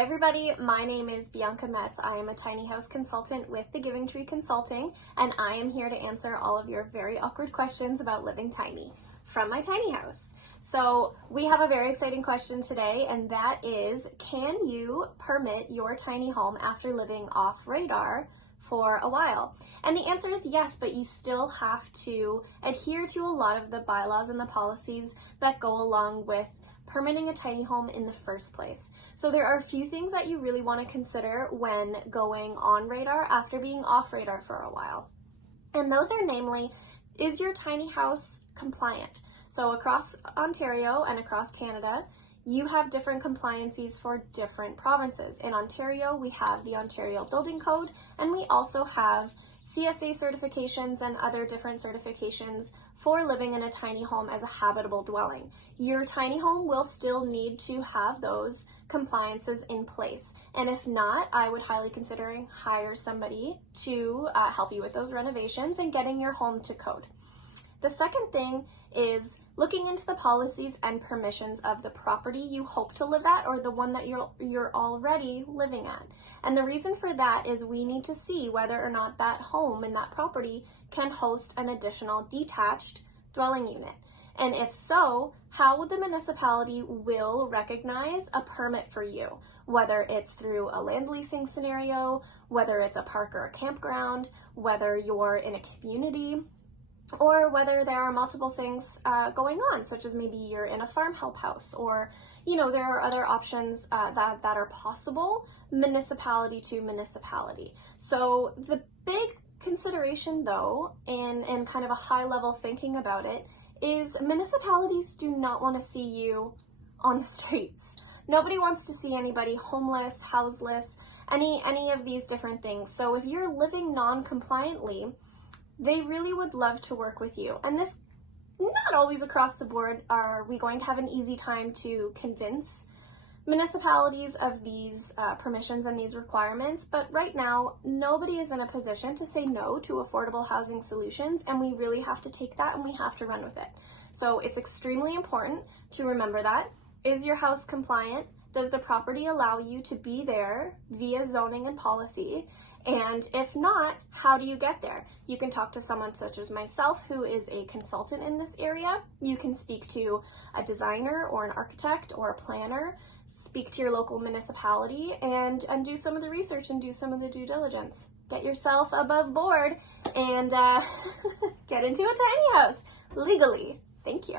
Hi everybody, my name is Bianca Metz. I am a tiny house consultant with the Giving Tree Consulting, and I am here to answer all of your very awkward questions about living tiny from my tiny house. So we have a very exciting question today, and that is, can you permit your tiny home after living off radar for a while? And the answer is yes, but you still have to adhere to a lot of the bylaws and the policies that go along with permitting a tiny home in the first place. So there are a few things that you really want to consider when going on radar after being off radar for a while. And those are namely, is your tiny house compliant? So across Ontario and across Canada, you have different compliances for different provinces. In Ontario, we have the Ontario Building Code, and we also have CSA certifications and other different certifications for living in a tiny home as a habitable dwelling. Your tiny home will still need to have those compliances in place. And if not, I would highly consider hire somebody to help you with those renovations and getting your home to code. The second thing is looking into the policies and permissions of the property you hope to live at or the one that you're already living at. And the reason for that is we need to see whether or not that home and that property can host an additional detached dwelling unit. And if so, how the municipality will recognize a permit for you, whether it's through a land leasing scenario, whether it's a park or a campground, whether you're in a community, or whether there are multiple things going on, such as maybe you're in a farm help house, or there are other options that are possible municipality to municipality. So the big consideration though, in kind of a high level thinking about it, is municipalities do not want to see you on the streets. Nobody wants to see anybody homeless, houseless, any of these different things. So if you're living non-compliantly, they really would love to work with you. And this, not always across the board are we going to have an easy time to convince municipalities of these permissions and these requirements, but right now, nobody is in a position to say no to affordable housing solutions, and we really have to take that and we have to run with it. So it's extremely important to remember that. Is your house compliant? Does the property allow you to be there via zoning and policy? And if not, how do you get there? You can talk to someone such as myself, who is a consultant in this area. You can speak to a designer or an architect or a planner, speak to your local municipality, and do some of the research and do some of the due diligence. Get yourself above board and get into a tiny house legally. Thank you.